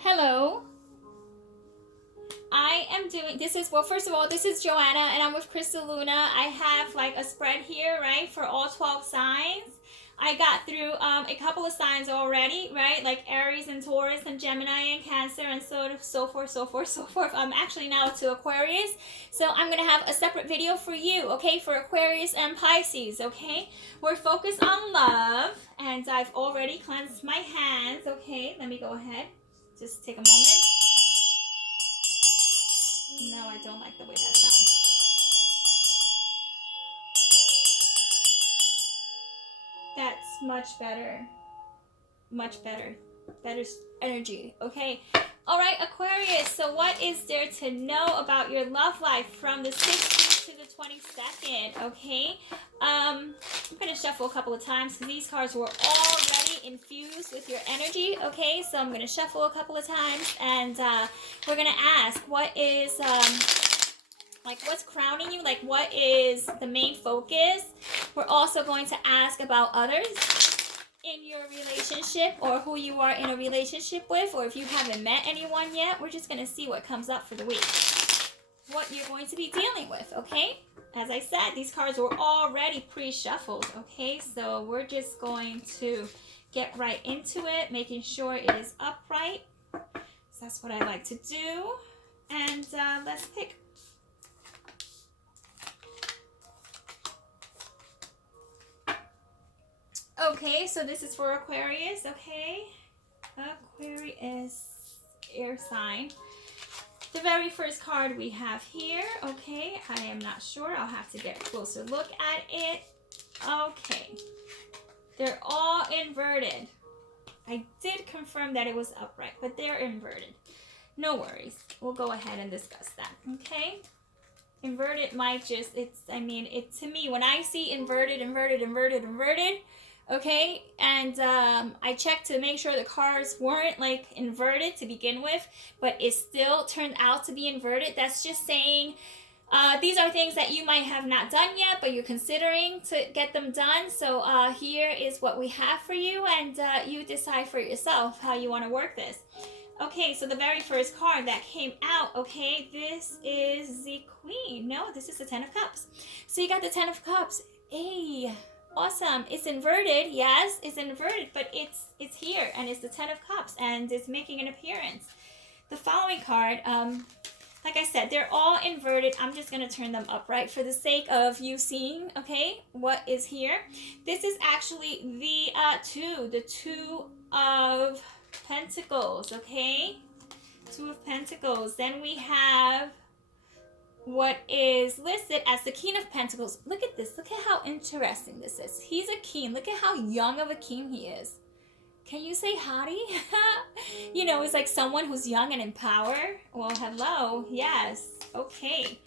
Hello. I am doing, well, first of all, this is Joanna, and I'm with Crystal Luna. I have like a spread here, right, for all 12 signs. I got through a couple of signs already, right, like Aries and Taurus and Gemini and Cancer and so forth. I'm actually now to Aquarius, so I'm going to have a separate video for you, okay, for Aquarius and Pisces, okay? We're focused on love, and I've already cleansed my hands, okay? Let me go ahead. Just take a moment. No, I don't like the way that sounds. That's much better. Much better. Better energy. Okay. All right, Aquarius. So what is there to know about your love life from the 16th to the 22nd? Okay. I'm going to shuffle a couple of times because these cards were already infused with your energy. Okay. So I'm going to shuffle a couple of times, and we're going to ask what is... like what's crowning you, like what is the main focus. We're also going to ask about others in your relationship, or who you are in a relationship with, or if you haven't met anyone yet. We're just going to see what comes up for the week, what you're going to be dealing with, okay? As I said, these cards were already pre-shuffled, okay? So we're just going to get right into it, making sure it is upright. So that's what I like to do. And let's pick. Okay, so this is for Aquarius, okay? Aquarius, air sign. The very first card we have here, okay? I am not sure. I'll have to get a closer look at it. Okay. They're all inverted. I did confirm that it was upright, but they're inverted. No worries. We'll go ahead and discuss that, okay? Inverted might just, to me, when I see inverted, okay, and I checked to make sure the cards weren't like inverted to begin with, but it still turned out to be inverted. That's just saying these are things that you might have not done yet, but you're considering to get them done. So here is what we have for you, and you decide for yourself how you want to work this. Okay, so the very first card that came out, okay, this is the Queen. No, this is the Ten of Cups. So you got the Ten of Cups. Hey, awesome. It's inverted. Yes, it's inverted, but it's here, and it's the Ten of Cups, and it's making an appearance. The following card, like I said, they're all inverted. I'm just going to turn them upright for the sake of you seeing, okay, what is here. This is actually the Two of Pentacles, okay? Two of Pentacles. Then we have what is listed as the King of Pentacles. Look at this. Look at how interesting this is. He's a king. Look at how young of a king he is. Can you say hottie? You know, it's like someone who's young and in power. Well, hello. Yes. Okay.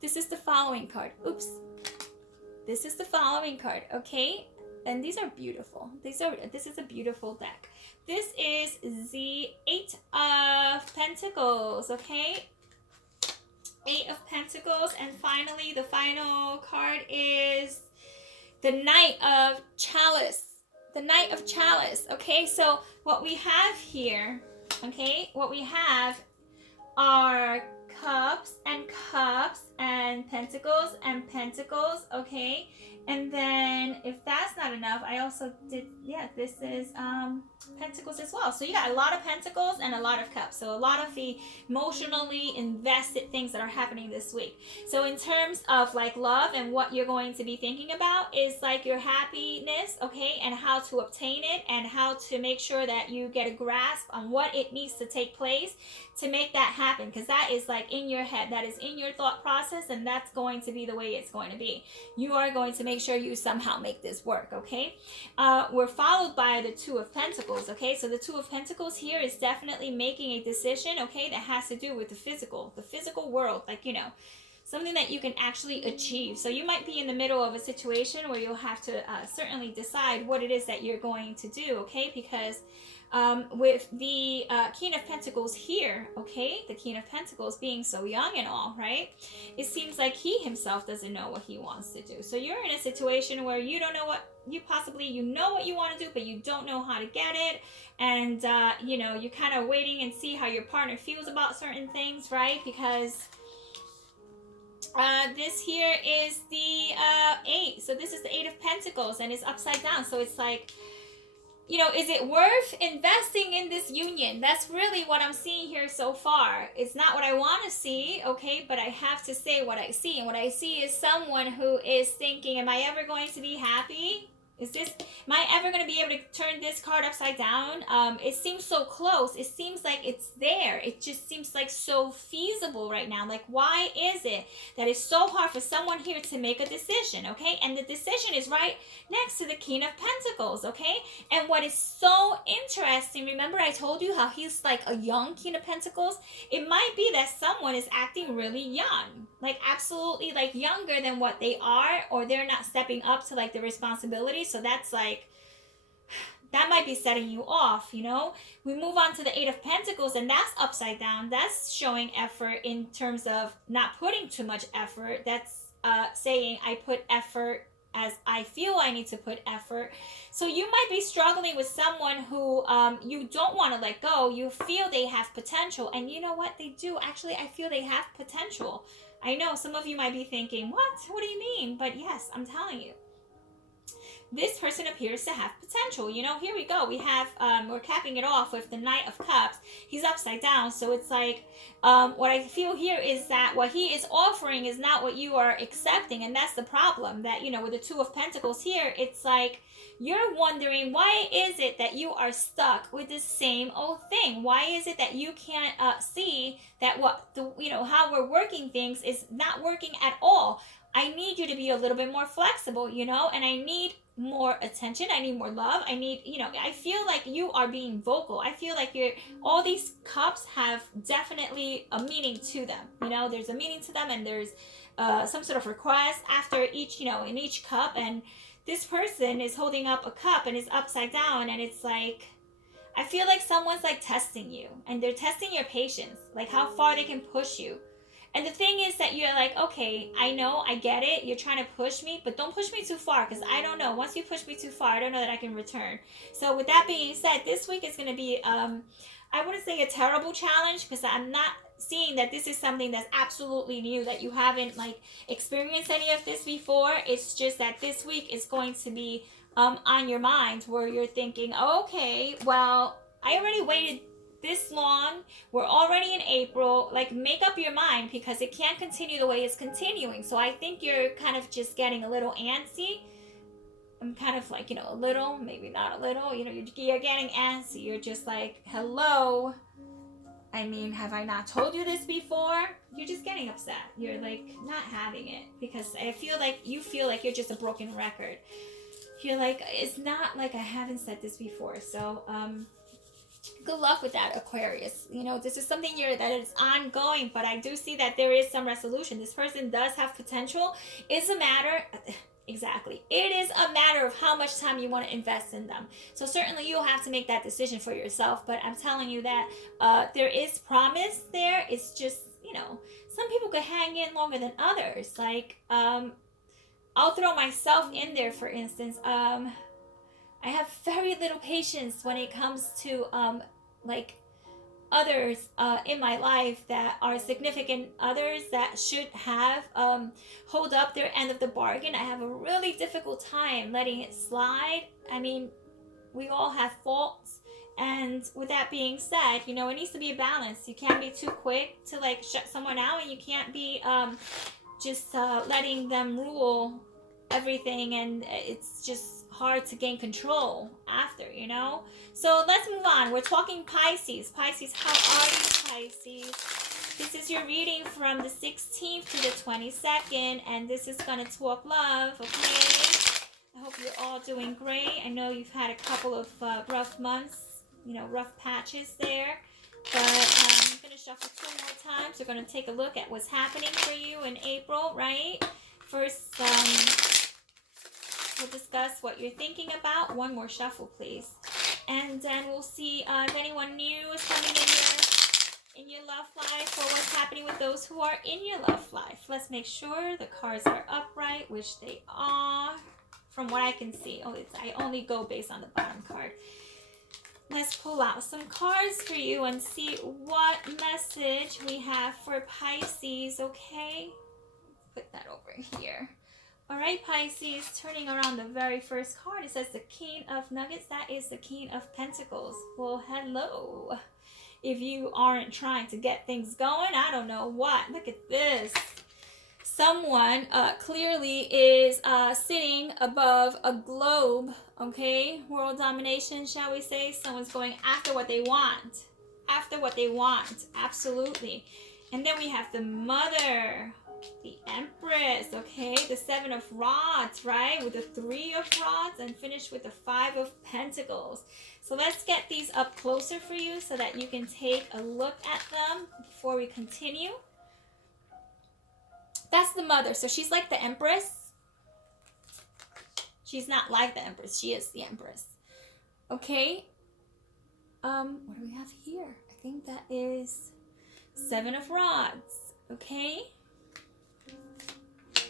This is the following card. Oops. This is the following card, okay? And these are beautiful. This is a beautiful deck. This is the Eight of Pentacles, okay? Eight of Pentacles. And finally, the final card is the Knight of Chalice. The Knight of Chalice, okay? So what we have here, okay, what we have are cups and pentacles, okay? And then if that's not enough, I also did, this is pentacles as well. So you got a lot of pentacles and a lot of cups. So a lot of the emotionally invested things that are happening this week. So in terms of like love, and what you're going to be thinking about is like your happiness, okay, and how to obtain it, and how to make sure that you get a grasp on what it needs to take place to make that happen, because that is like in your head, that is in your thought process, and that's going to be the way it's going to be. You are going to make sure you somehow make this work, okay? We're followed by the Two of Pentacles, okay? So the Two of Pentacles here is definitely making a decision, okay, that has to do with the physical world, like, you know, something that you can actually achieve. So you might be in the middle of a situation where you'll have to certainly decide what it is that you're going to do, okay? Because with the King of Pentacles here, okay, the King of Pentacles being so young and all, right, it seems like he himself doesn't know what he wants to do. So you're in a situation where you don't know you know what you want to do, but you don't know how to get it. And you're kind of waiting and see how your partner feels about certain things, right? Because this here is the 8. So this is the 8 of Pentacles, and it's upside down. So it's like, is it worth investing in this union? That's really what I'm seeing here so far. It's not what I want to see, okay? But I have to say what I see. And what I see is someone who is thinking, am I ever going to be happy? Am I ever going to be able to turn this card upside down? It seems so close. It seems like it's there. It just seems like so feasible right now. Like, why is it that it's so hard for someone here to make a decision, okay? And the decision is right next to the King of Pentacles, okay? And what is so interesting, remember I told you how he's like a young King of Pentacles? It might be that someone is acting really young, like absolutely like younger than what they are, or they're not stepping up to like the responsibility. So that's like, that might be setting you off, We move on to the 8 of Pentacles, and that's upside down. That's showing effort in terms of not putting too much effort. That's saying I put effort as I feel I need to put effort. So you might be struggling with someone who you don't want to let go. You feel they have potential, and you know what they do? Actually, I feel they have potential. I know some of you might be thinking, what do you mean? But yes, I'm telling you, this person appears to have potential. Here we go. We have, we're capping it off with the Knight of Cups. He's upside down. So it's like, what I feel here is that what he is offering is not what you are accepting. And that's the problem that, with the 2 of Pentacles here, it's like, you're wondering, why is it that you are stuck with the same old thing? Why is it that you can't see that how we're working things is not working at all? I need you to be a little bit more flexible, and I need more attention. I need more love. I need, I feel like you are being vocal. I feel like all these cups have definitely a meaning to them. There's a meaning to them, and there's some sort of request after each, in each cup. And this person is holding up a cup and it's upside down, and it's like, I feel like someone's like testing you, and they're testing your patience, like how far they can push you. And the thing is that you're like, okay, I know, I get it. You're trying to push me, but don't push me too far, because I don't know. Once you push me too far, I don't know that I can return. So with that being said, this week is going to be, I wouldn't say a terrible challenge, because I'm not seeing that this is something that's absolutely new, that you haven't like experienced any of this before. It's just that this week is going to be on your mind, where you're thinking, okay, well, I already waited this long, we're already in April, like make up your mind, because it can't continue the way it's continuing. So I think you're kind of just getting a little antsy. I'm kind of like, a little, maybe not a little, you're getting antsy. You're just like, hello, I mean, have I not told you this before? You're just getting upset. You're like not having it, because I feel like you feel like you're just a broken record. You're like, it's not like I haven't said this before. So good luck with that, Aquarius. This is something that is ongoing, but I do see that there is some resolution. This person does have potential. It's a matter, exactly. It is a matter of how much time you want to invest in them. So certainly you'll have to make that decision for yourself, but I'm telling you that there is promise there. It's just, some people could hang in longer than others. Like, I'll throw myself in there, for instance. I have very little patience when it comes to like others in my life that are significant others that should have hold up their end of the bargain. I have a really difficult time letting it slide. I mean, we all have faults, and with that being said, it needs to be a balance. You can't be too quick to like shut someone out, and you can't be just letting them rule everything, and it's just hard to gain control after, So let's move on. We're talking Pisces. Pisces, how are you, Pisces? This is your reading from the 16th to the 22nd, and this is going to talk love, okay? I hope you're all doing great. I know you've had a couple of rough months, rough patches there, but I'm going to shuffle 2 more times. We're going to take a look at what's happening for you in April, right? First, we'll discuss what you're thinking about. 1 more shuffle, please. And then we'll see if anyone new is coming in your love life, or what's happening with those who are in your love life. Let's make sure the cards are upright, which they are from what I can see. Oh, I only go based on the bottom card. Let's pull out some cards for you and see what message we have for Pisces, okay? Put that over here. All right, Pisces, turning around the very first card, it says the King of Nuggets. That is the King of Pentacles. Well, hello. If you aren't trying to get things going, I don't know what. Look at this. Someone clearly is sitting above a globe, okay? World domination, shall we say? Someone's going after what they want. After what they want, absolutely. And then we have the Mother, the Empress, okay? The Seven of Rods, right? With the Three of Rods and finish with the Five of Pentacles. So let's get these up closer for you so that you can take a look at them before we continue. That's the Mother. So she's like the Empress. She's not like the Empress. She is the Empress. Okay. What do we have here? I think that is Seven of Rods. Okay.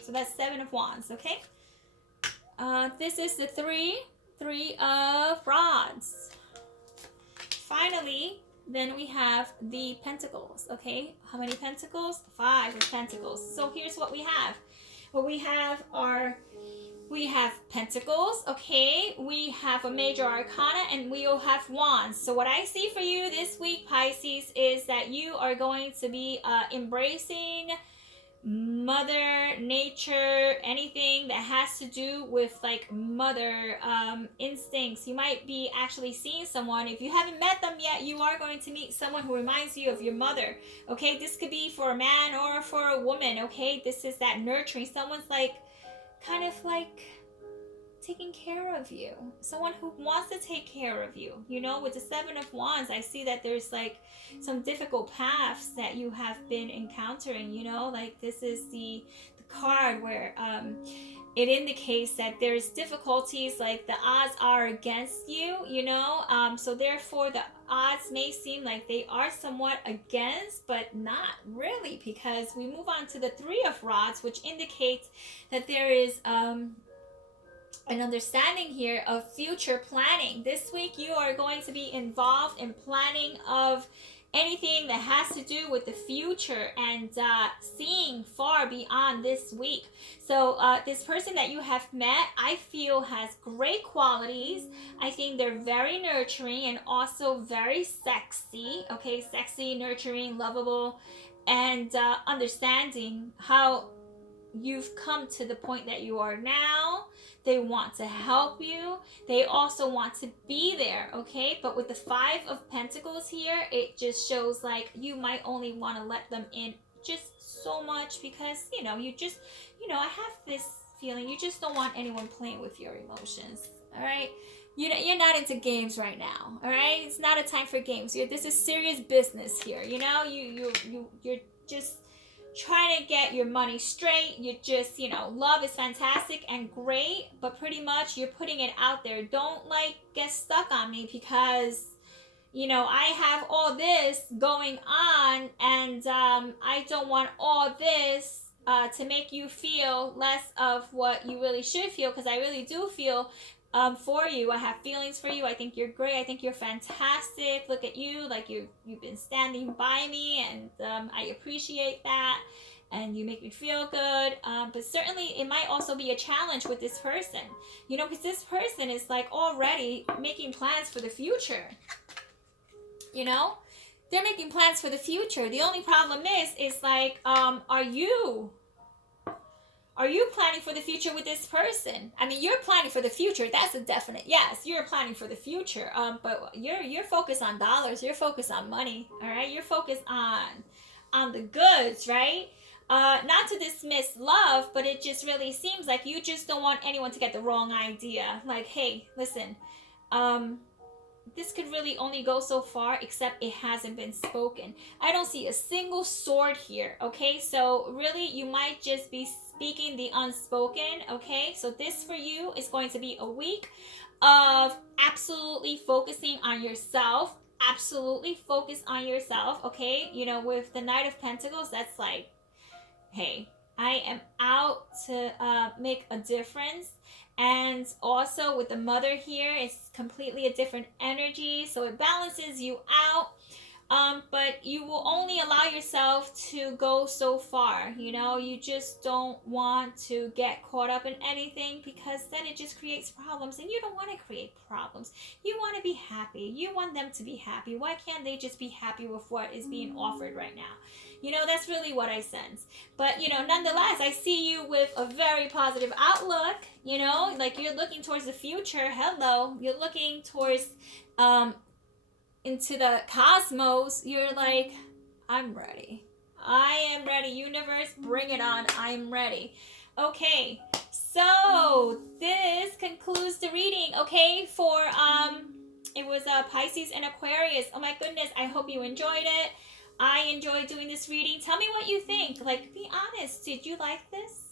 So that's Seven of Wands. Okay. This is the Three of Rods. Finally, then we have the Pentacles, okay? How many Pentacles? 5 of Pentacles. So here's what we have. What we have are, we have Pentacles, okay? We have a Major Arcana, and we'll have Wands. So what I see for you this week, Pisces, is that you are going to be embracing Mother Nature, anything that has to do with like mother instincts. You might be actually seeing someone. If you haven't met them yet, you are going to meet someone who reminds you of your mother, okay? This could be for a man or for a woman, okay? This is that nurturing. Someone's like kind of like taking care of you, someone who wants to take care of you. You know, with the Seven of Wands, I see that there's like some difficult paths that you have been encountering. You know, like this is the card where it indicates that there's difficulties, like the odds are against you, you know, so therefore the odds may seem like they are somewhat against, but not really, because we move on to the Three of Rods, which indicates that there is an understanding here of future planning. This week you are going to be involved in planning of anything that has to do with the future and seeing far beyond this week. So this person that you have met, I feel, has great qualities. I think they're very nurturing and also very sexy. Okay, sexy, nurturing, lovable, and understanding how you've come to the point that you are now. They want to help you. They also want to be there, okay? But with the Five of Pentacles here, it just shows like you might only want to let them in just so much because, you know, you just, you know, I have this feeling you just don't want anyone playing with your emotions, all right? You're not into games right now, all right? It's not a time for games. This is serious business here, you know? You're just trying to get your money straight. You just, you know, love is fantastic and great, but pretty much you're putting it out there. Don't like get stuck on me because, you know, I have all this going on and I don't want all this to make you feel less of what you really should feel, because I really do feel for you. I have feelings for you. I think you're great. I think you're fantastic. Look at you, like you've been standing by me, and I appreciate that, and you make me feel good. But certainly it might also be a challenge with this person, you know, because this person is like already making plans for the future. You know, they're making plans for the future. The only problem is like, are you planning for the future with this person? I mean, you're planning for the future. That's a definite yes. You're planning for the future. But you're focused on dollars. You're focused on money. All right. You're focused on the goods, right? Not to dismiss love, but it just really seems like you just don't want anyone to get the wrong idea. Like, hey, listen, this could really only go so far, except it hasn't been spoken. I don't see a single sword here, okay? So really, you might just be speaking the unspoken, okay? So this for you is going to be a week of absolutely focusing on yourself. Absolutely focus on yourself, okay? You know, with the Knight of Pentacles, that's like, hey, I am out to make a difference. And also with the mother here, it's completely a different energy. So it balances you out. But you will only allow yourself to go so far. You know, you just don't want to get caught up in anything, because then it just creates problems, and you don't want to create problems. You want to be happy. You want them to be happy. Why can't they just be happy with what is being offered right now? You know, that's really what I sense. But, you know, nonetheless, I see you with a very positive outlook. You know, like you're looking towards the future. Hello. You're looking towards um, into the cosmos. You're like, I'm ready. I am ready. Universe, bring it on. I'm ready. Okay, so this concludes the reading. Okay, for it was Pisces and Aquarius. Oh my goodness, I hope you enjoyed it. I enjoyed doing this reading. Tell me what you think. Like, be honest. Did you like this?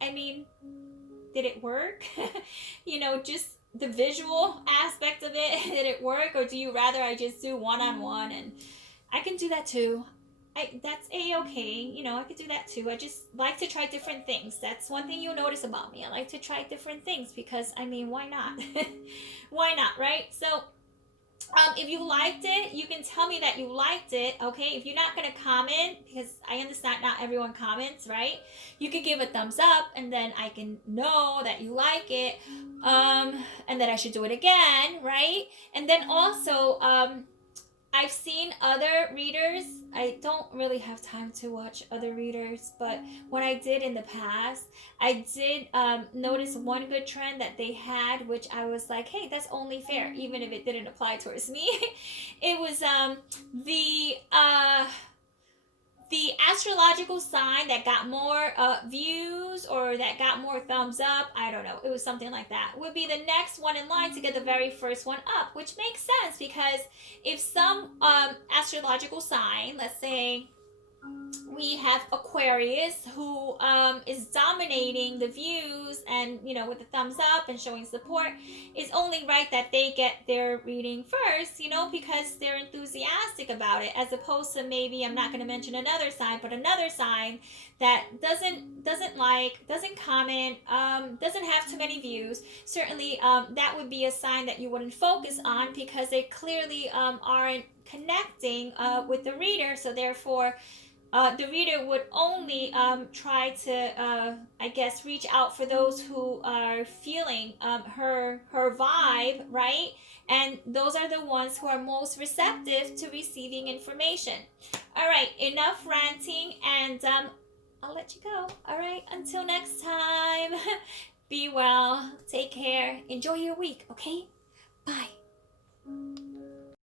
I mean, did it work? You know, just the visual aspect of it, did it work? Or do you rather I just do one-on-one? And I can do that too. That's a-okay. You know, I could do that too. I just like to try different things. That's one thing you'll notice about me. I like to try different things because, I mean, why not? Why not, right? So if you liked it, you can tell me that you liked it, okay? If you're not going to comment, because I understand not everyone comments, right? You could give a thumbs up, and then I can know that you like it, and that I should do it again, right? And then also, I've seen other readers. I don't really have time to watch other readers, but when I did in the past, I did notice one good trend that they had, which I was like, hey, that's only fair, even if it didn't apply towards me. It was the astrological sign that got more views, or that got more thumbs up, I don't know, it was something like that, would be the next one in line to get the very first one up, which makes sense, because if some astrological sign, let's say we have Aquarius, who is dominating the views, and you know, with the thumbs up and showing support, it's only right that they get their reading first, you know, because they're enthusiastic about it, as opposed to, maybe, I'm not going to mention another sign, but another sign that doesn't comment, doesn't have too many views. Certainly that would be a sign that you wouldn't focus on, because they clearly aren't connecting with the reader. So therefore the reader would only try to, I guess, reach out for those who are feeling her vibe, right? And those are the ones who are most receptive to receiving information. All right, enough ranting, and I'll let you go. All right, until next time, be well, take care, enjoy your week, okay? Bye.